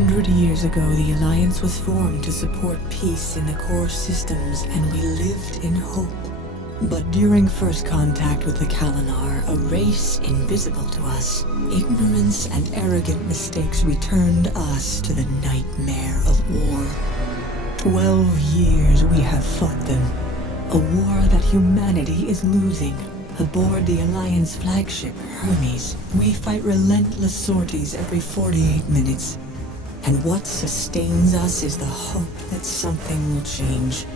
100 years ago, the Alliance was formed to support peace in the core systems, and we lived in hope. But during first contact with the Kalinar, a race invisible to us, ignorance and arrogant mistakes returned us to the nightmare of war. 12 years we have fought them. A war that humanity is losing. Aboard the Alliance flagship, Hermes, we fight relentless sorties every 48 minutes. And what sustains us is the hope that something will change.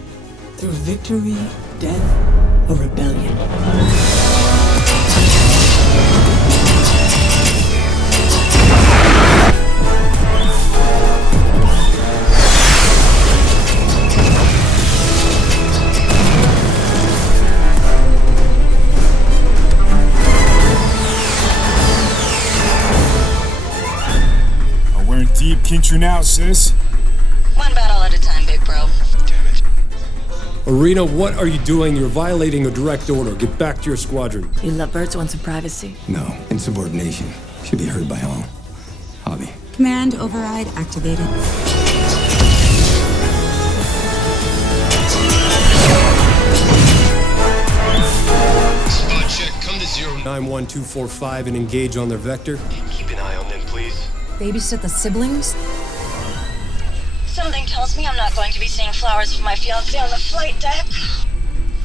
Through victory, death, or rebellion. Deep Kinchu now, sis. One battle at a time, big bro. Damn it. Arena, what are you doing? You're violating a direct order. Get back to your squadron. You lovebirds want some privacy? No. Insubordination. Should be heard by all. Hobby. Command override activated. Spot check, come to 91245 and engage on their vector. Keep an eye on them, please. Babysit the siblings? Something tells me I'm not going to be seeing flowers for my fiancé on the flight deck.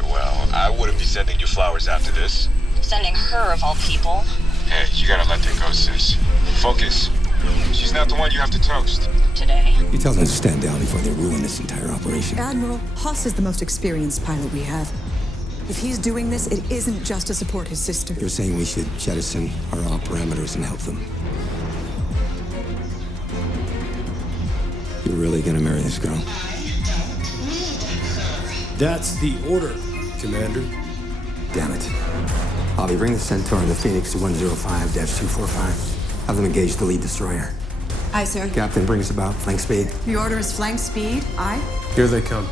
Well, I wouldn't be sending you flowers after this. Sending her, of all people. Hey, you gotta let that go, sis. Focus. She's not the one you have to toast. Today. You tell them to stand down before they ruin this entire operation. Admiral, Haas is the most experienced pilot we have. If he's doing this, it isn't just to support his sister. You're saying we should jettison our all parameters and help them. You're really gonna marry this girl? That's the order, Commander. Damn it. Hobby, bring the Centaur and the Phoenix to 105-245. Have them engage the lead destroyer. Aye, sir. Captain, bring us about flank speed. The order is flank speed. Aye. Here they come.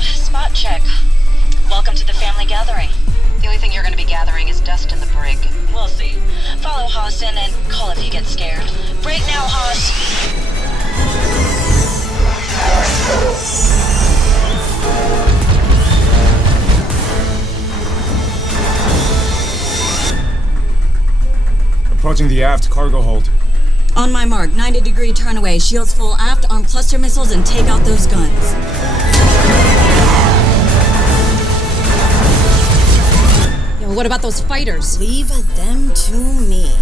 Spot check. Welcome to the family gathering. The only thing you're going to be gathering is dust in the brig. We'll see. Follow Haas in and call if you get scared. Break now, Haas. Approaching the aft cargo hold. On my mark, 90-degree turn away. Shields full aft, arm cluster missiles, and take out those guns. What about those fighters? Leave them to me.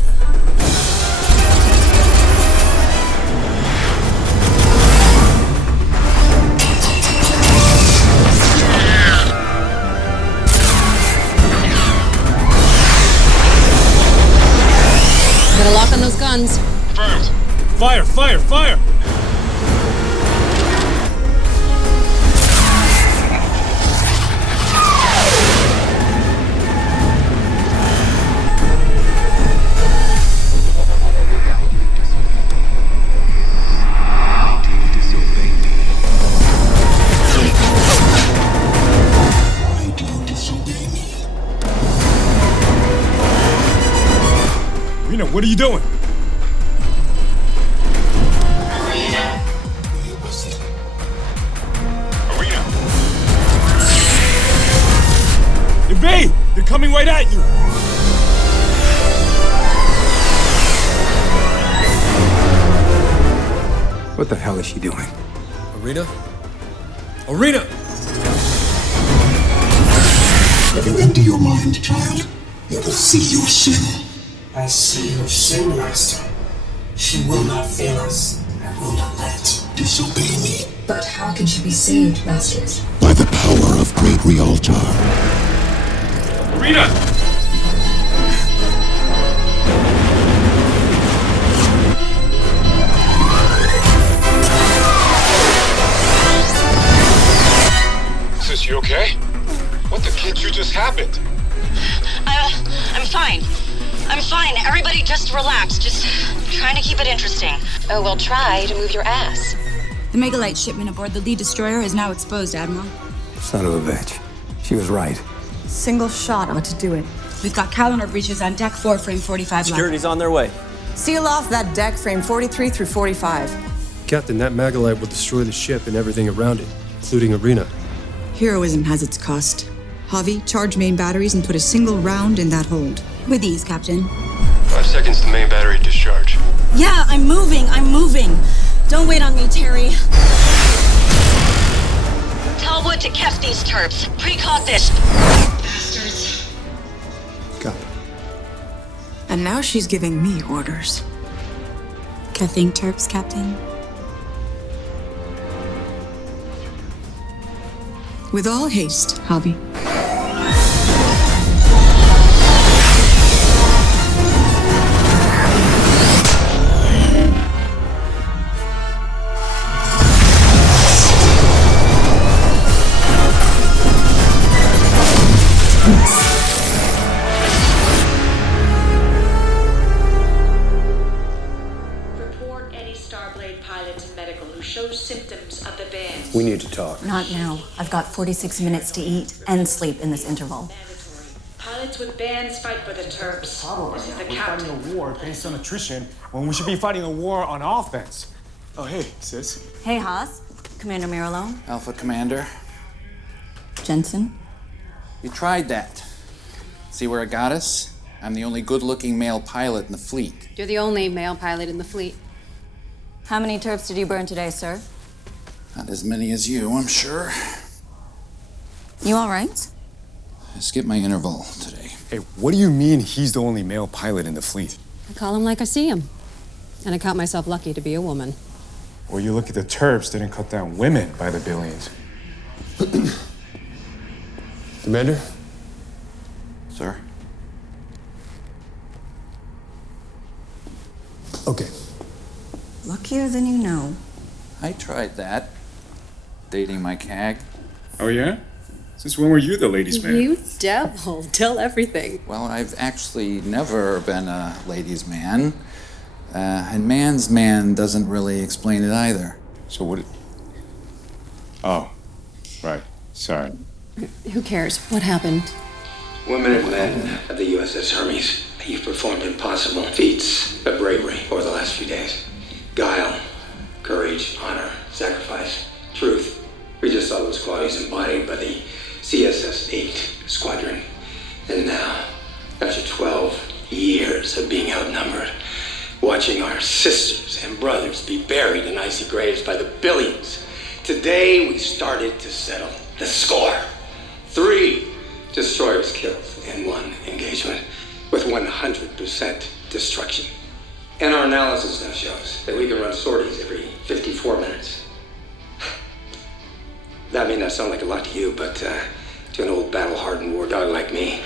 Get a lock on those guns. Confirmed. Fire, fire, fire! What are you doing? Arena! Evade! They're coming right at you! What the hell is she doing? Arena? Arena! If you empty your mind, child, you will see your sin. I see your sin, Master. She will not fail us. I will not let. Disobey me. But how can she be saved, Masters? By the power of Great Rialtar. Arena! Sis, you okay? What the Kinchu just happened? I'm fine. I'm fine. Everybody just relax. Just trying to keep it interesting. Oh, well, try to move your ass. The Megalite shipment aboard the lead destroyer is now exposed, Admiral. Son of a bitch. She was right. Single shot ought to do it. We've got calendar breaches on deck 4, frame 45 Security's on their way. Seal off that deck, frame 43 through 45. Captain, that Magalite will destroy the ship and everything around it, including Arena. Heroism has its cost. Javi, charge main batteries and put a single round in that hold. With ease, Captain. 5 seconds to main battery discharge. Yeah, I'm moving. Don't wait on me, Terry. Tell Wood to catch these turps. Precog this. Bastards. Got it. And now she's giving me orders. Cuffing terps, Captain. With all haste, Javi. Report any Starblade pilot to medical who shows symptoms of the band. We need to talk. Not now. I've got 46 minutes to eat and sleep in this interval. Pilots with bands fight for the terps. This is the We're captain. fighting a war based on attrition when we should be fighting a war on offense. Oh, hey, sis. Hey, Haas. Commander Miralone. Alpha Commander. Jensen. You tried that. See where it got us? I'm the only good-looking male pilot in the fleet. You're the only male pilot in the fleet. How many terps did you burn today, sir? Not as many as you, I'm sure. You all right? I skipped my interval today. Hey, what do you mean he's the only male pilot in the fleet? I call him like I see him. And I count myself lucky to be a woman. Well, you look at the Terps, didn't cut down women by the billions. Commander? Sir? Okay. Luckier than you know. I tried that. Dating my CAG. Oh, yeah? Since when were you the ladies' man? You devil. Tell everything. Well, I've actually never been a ladies' man. And man's man doesn't really explain it either. So what? Oh, right. Sorry. Who cares? What happened? Women and men of the USS Hermes, you've performed impossible feats of bravery over the last few days. Guile, courage, honor, sacrifice, truth. We just saw those qualities embodied by the CSS-8 squadron. And now, after 12 years of being outnumbered, watching our sisters and brothers be buried in icy graves by the billions, today we started to settle the score. 3 destroyers killed in 1 engagement with 100% destruction. And our analysis now shows that we can run sorties every 54 minutes. That may not sound like a lot to you, but to an old battle-hardened war dog like me,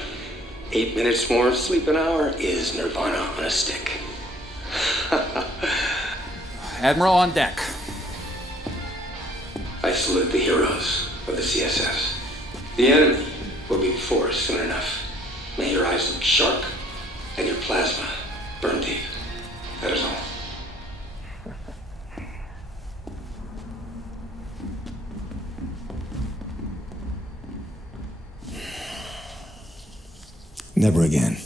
8 minutes more of sleep an hour is nirvana on a stick. Admiral on deck. I salute the heroes of the CSS. The enemy will be before us soon enough. May your eyes look sharp and your plasma burn deep. That is all. Never again.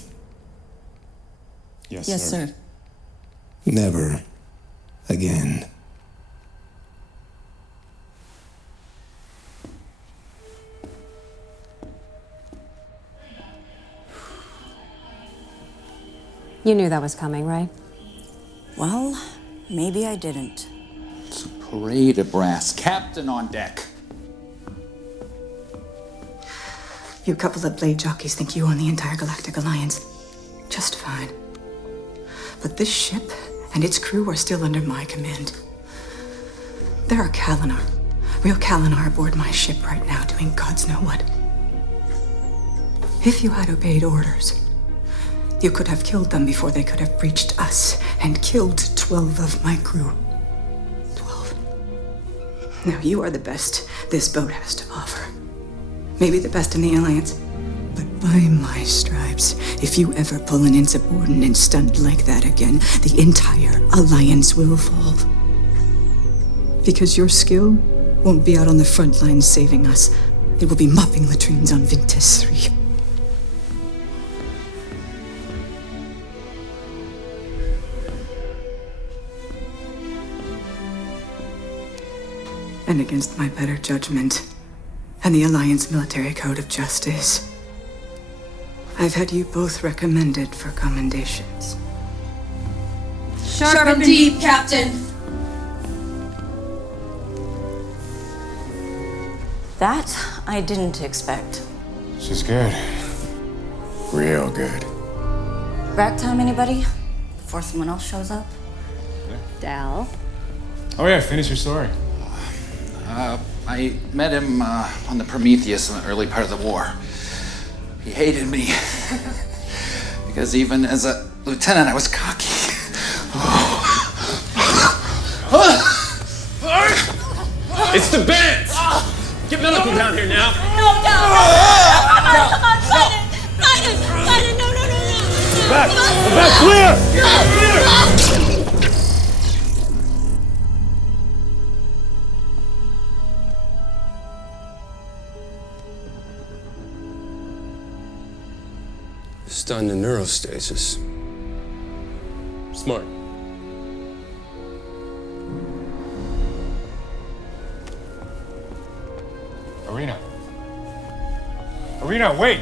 Yes, sir. Never again. You knew that was coming, right? Well, maybe I didn't. It's a parade of brass. Captain on deck. You couple of blade jockeys think you own the entire Galactic Alliance. Just fine. But this ship and its crew are still under my command. There are Kalinar, real Kalinar aboard my ship right now doing gods know what. If you had obeyed orders, you could have killed them before they could have breached us and killed 12 of my crew. 12. Now you are the best this boat has to offer. Maybe the best in the Alliance. But by my stripes, if you ever pull an insubordinate stunt like that again, the entire Alliance will fall. Because your skill won't be out on the front lines saving us. It will be mopping latrines on Ventus 3. and against my better judgment and the Alliance military code of justice, I've had you both recommended for commendations. Sharp and deep, Captain. That I didn't expect. She's good. Real good. Rack time, anybody? Before someone else shows up? Dal? Oh yeah, finish your story. I met him on the Prometheus in the early part of the war. He hated me. Because even as a lieutenant, I was cocky. It's the bands! Get medical down here now! No! Come on, Biden, no! Back, clear! Clear! Stunned in neurostasis. Smart. Arena, wait!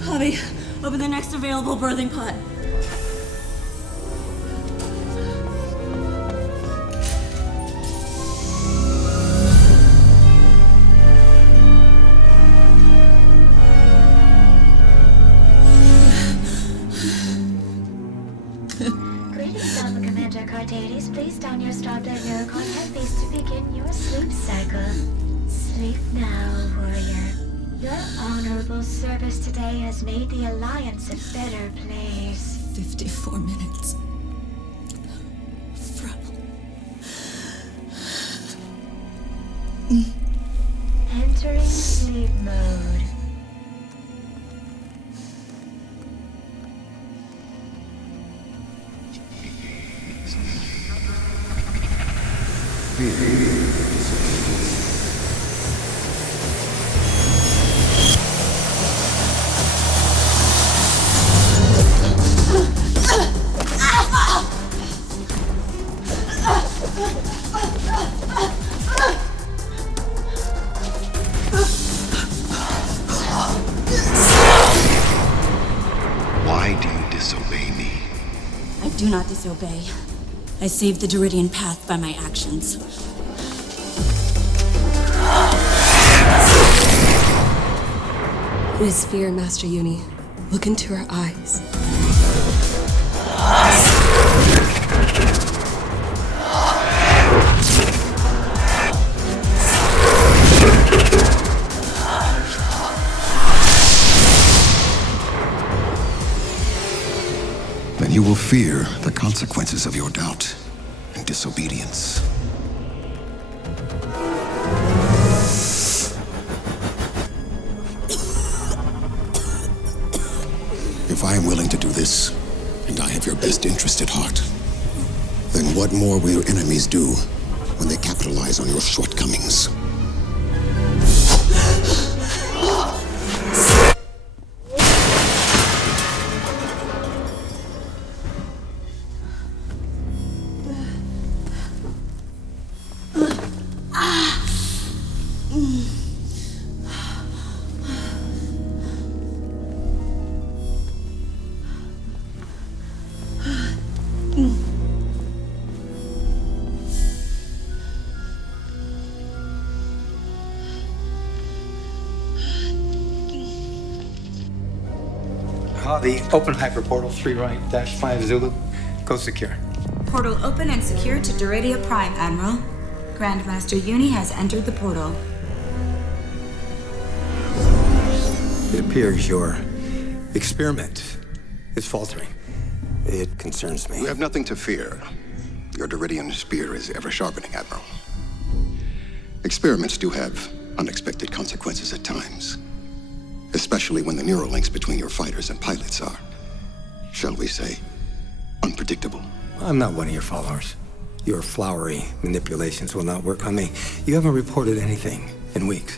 Javi, open the next available birthing pod. Please down your Starblade Miracon headpiece to begin your sleep cycle. Sleep now, warrior. Your honorable service today has made the Alliance a better place. 54 minutes. Entering sleep mode. Why do you disobey me? I do not disobey. I saved the Duridian path by my actions. Miss Fear, Master Uni. Look into her eyes. Then you will fear the consequences of your doubt and disobedience. If I am willing to do this, and I have your best interest at heart, then what more will your enemies do when they capitalize on your shortcomings? The open hyperportal 3 right -5 Zulu. Go secure. Portal open and secure to Duridia Prime, Admiral. Grandmaster Uni has entered the portal. It appears your experiment is faltering. It concerns me. You have nothing to fear. Your Duridian spear is ever sharpening, Admiral. Experiments do have unexpected consequences at times. Especially when the neural links between your fighters and pilots are, shall we say, unpredictable. I'm not one of your followers. Your flowery manipulations will not work on me. You haven't reported anything in weeks.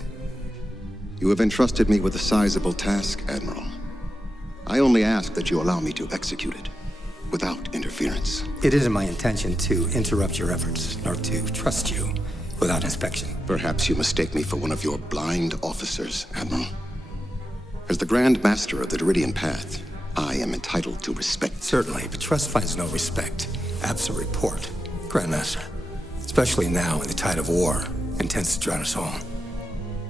You have entrusted me with a sizable task, Admiral. I only ask that you allow me to execute it without interference. It isn't my intention to interrupt your efforts, nor to trust you without inspection. Perhaps you mistake me for one of your blind officers, Admiral. As the Grand Master of the Deridian Path, I am entitled to respect. Certainly, but trust finds no respect. Absent report. Grandmaster. Especially now in the tide of war intends to drown us all.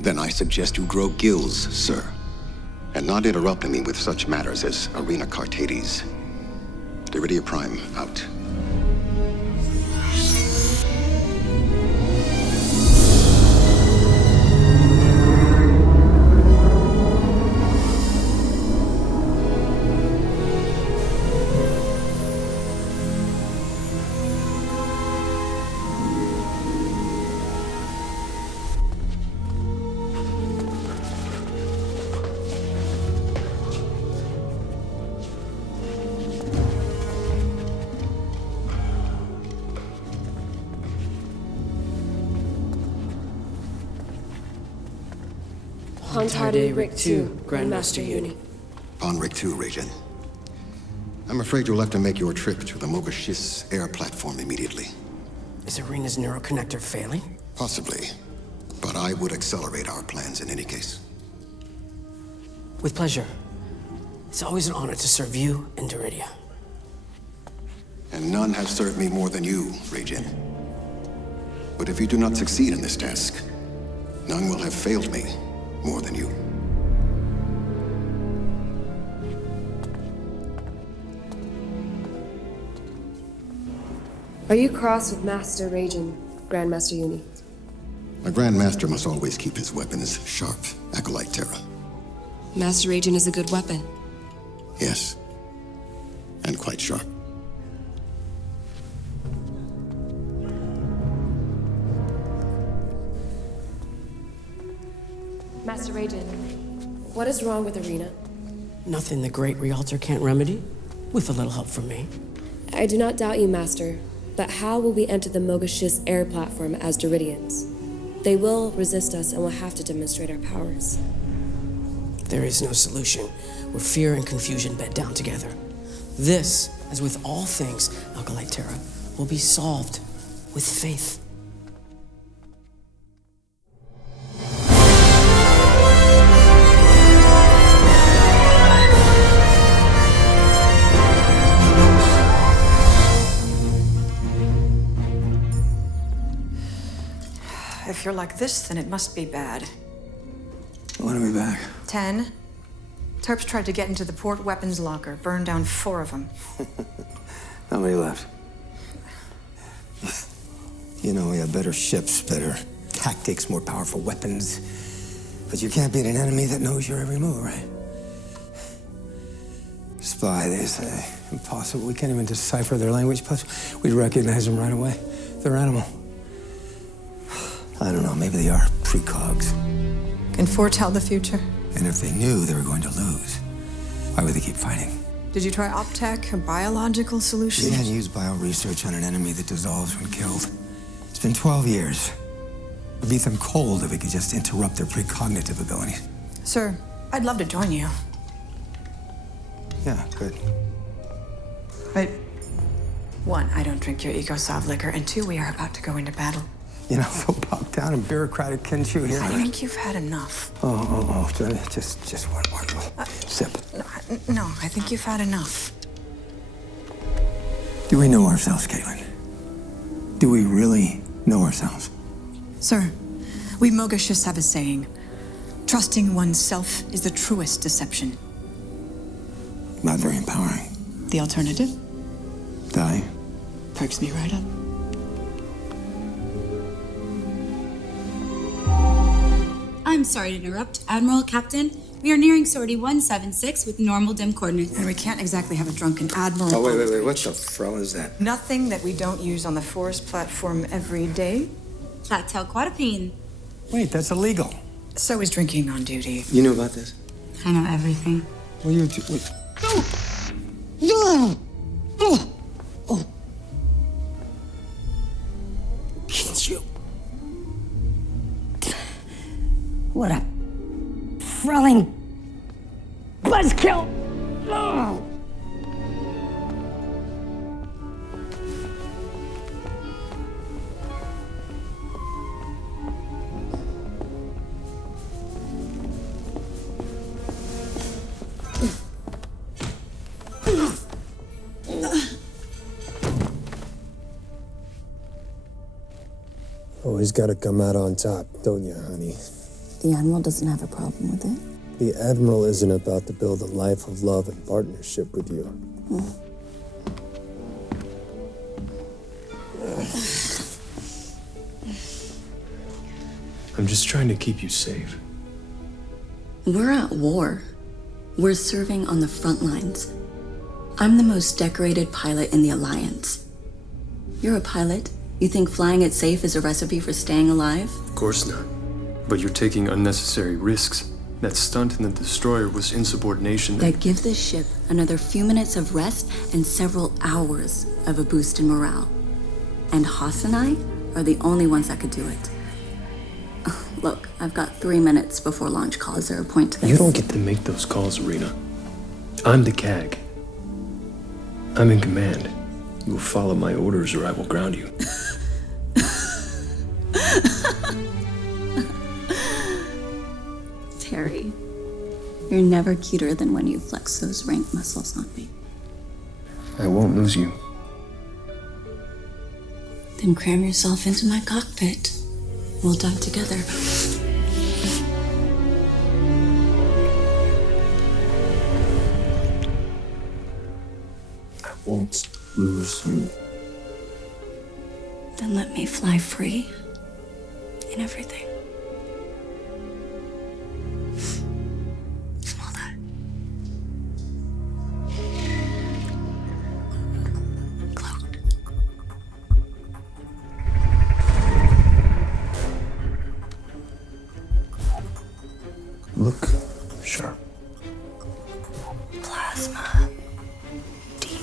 Then I suggest you grow gills, sir, and not interrupting me with such matters as Arena Cartades. Deridia Prime, out. Antade Rick 2, Grandmaster Uni. On Rick 2, Regent. I'm afraid you'll have to make your trip to the Mogashis air platform immediately. Is Arena's neuroconnector failing? Possibly. But I would accelerate our plans in any case. With pleasure. It's always an honor to serve you and Deridia. And none have served me more than you, Regent. But if you do not succeed in this task, none will have failed me more than you. Are you cross with Master Rajan, Grandmaster Uni? A Grand Master must always keep his weapons sharp, Acolyte Terra. Master Rajan is a good weapon. Yes. And quite sharp. Master Rajan, what is wrong with Arena? Nothing the great Rialter can't remedy, with a little help from me. I do not doubt you, Master, but how will we enter the Mogashis air platform as Deridians? They will resist us and will have to demonstrate our powers. There is no solution where fear and confusion bed down together. This, as with all things, Acolyte Terra, will be solved with faith. If you're like this, then it must be bad. When are we back? 10. Terps tried to get into the port weapons locker, burned down 4 of them. How many left? You know, we have better ships, better tactics, more powerful weapons. But you can't beat an enemy that knows your every move, right? Spy, they say. Impossible. We can't even decipher their language, plus we'd recognize them right away. They're animal. I don't know, maybe they are precogs. Can foretell the future. And if they knew they were going to lose, why would they keep fighting? Did you try optech, a biological solution? They can't use bio-research on an enemy that dissolves when killed. It's been 12 years. We'd beat them cold if we could just interrupt their precognitive abilities. Sir, I'd love to join you. Yeah, good. But 1, I don't drink your Ecosav liquor, and 2, we are about to go into battle. You know, so bogged down in bureaucratic Kenchu here. I think you've had enough. Just one more sip. No, I think you've had enough. Do we know ourselves, Caitlin? Do we really know ourselves? Sir, we Mogashis have a saying. Trusting oneself is the truest deception. Not very empowering. The alternative? Die. Perks me right up. I'm sorry to interrupt. Admiral, Captain, we are nearing sortie 176 with normal dim coordinates. And we can't exactly have a drunken admiral. Oh, wait. What the frell is that? Nothing that we don't use on the forest platform every day. Platel Quadapine. Wait, that's illegal. So is drinking on duty. You knew about this? I know everything. Well, you... No! Can't you? What up? Frelling. Buzzkill. Ugh. Always gotta come out on top, don't you, honey? The Admiral doesn't have a problem with it. The Admiral isn't about to build a life of love and partnership with you. I'm just trying to keep you safe. We're at war. We're serving on the front lines. I'm the most decorated pilot in the Alliance. You're a pilot. You think flying it safe is a recipe for staying alive? Of course not. But you're taking unnecessary risks. That stunt in the destroyer was insubordination. That give this ship another few minutes of rest and several hours of a boost in morale. And Haas and I are the only ones that could do it. Look, I've got 3 minutes before launch call. Is there a point to this? You don't get to make those calls, Arena. I'm the CAG. I'm in command. You will follow my orders or I will ground you. Terry, you're never cuter than when you flex those rank muscles on me. I won't lose you. Then cram yourself into my cockpit. We'll die together. I won't lose you. Then let me fly free in everything. Small that. Cloaked. Look sharp. Plasma. Deep.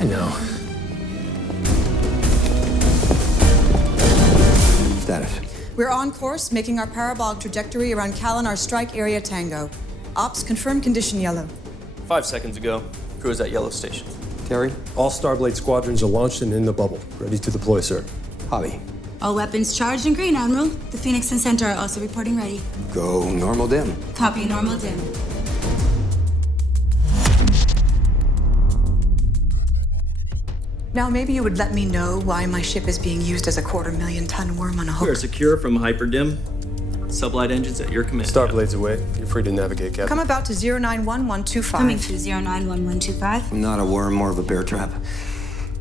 I know. Status. We're on course, making our parabolic trajectory around Kalinar Strike Area Tango. Ops, confirm condition yellow. 5 seconds ago, crew is at Yellow Station. Terry? All Starblade squadrons are launched and in the bubble. Ready to deploy, sir. Hobby. All weapons charged and green, Admiral. The Phoenix and Centaur are also reporting ready. Go normal dim. Copy normal dim. Now, maybe you would let me know why my ship is being used as a 250,000-ton worm on a hook. We are secure from hyperdim. Sublight engines at your command. Starblade's away. You're free to navigate, Captain. Come about to 091125. Coming to 091125. I'm not a worm, more of a bear trap.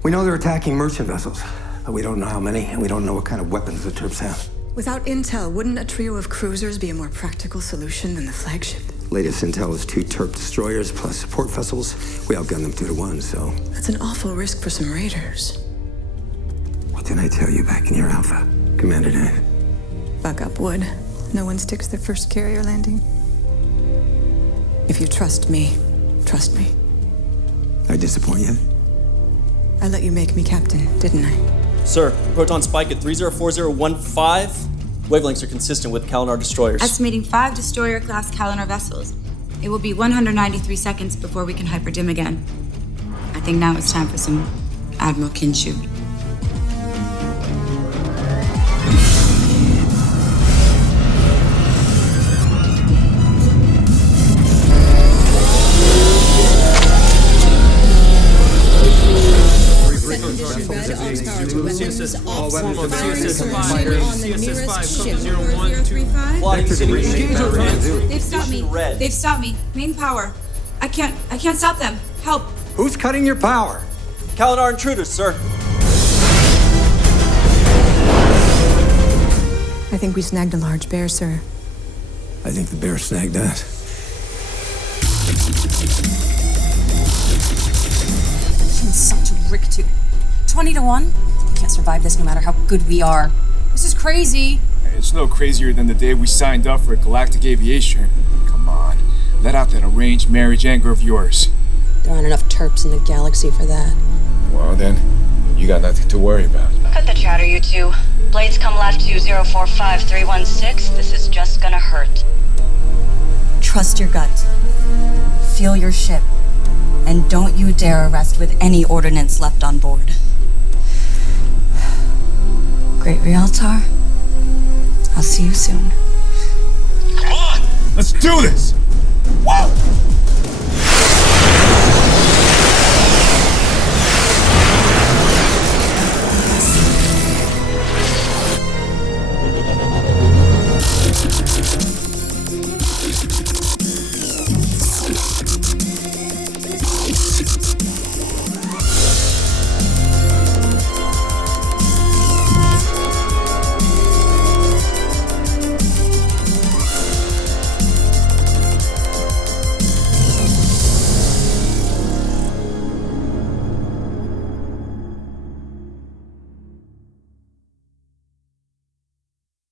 We know they're attacking merchant vessels, but we don't know how many, and we don't know what kind of weapons the Terps have. Without intel, wouldn't a trio of cruisers be a more practical solution than the flagship? Latest intel is 2 Terp destroyers plus support vessels. We outgunned them 2-1, so... That's an awful risk for some raiders. What did I tell you back in your Alpha, Commander Dave? Buck up, Wood. No one sticks their first carrier landing. If you trust me, trust me. I disappoint you? I let you make me captain, didn't I? Sir, proton spike at 304015. Wavelengths are consistent with Kalinar destroyers. Estimating 5 destroyer-class Kalinar vessels. It will be 193 seconds before we can hyperdim again. I think now it's time for some Admiral Kinshu. They've stopped me. They've stopped me. Main power. I can't stop them. Help. Who's cutting your power? Kalinar intruders, sir. I think we snagged a large bear, sir. I think the bear snagged that. She's such a rick-tooth. 20 to 1? We can't survive this no matter how good we are. This is crazy. It's no crazier than the day we signed up for galactic aviation. Come on, let out that arranged marriage anger of yours. There aren't enough terps in the galaxy for that. Well then, you got nothing to worry about. Cut the chatter, you two. Blades come left to 045316. This is just gonna hurt. Trust your gut. Feel your ship. And don't you dare arrest with any ordnance left on board. Great Rialtar. I'll see you soon. Come on! Let's do this!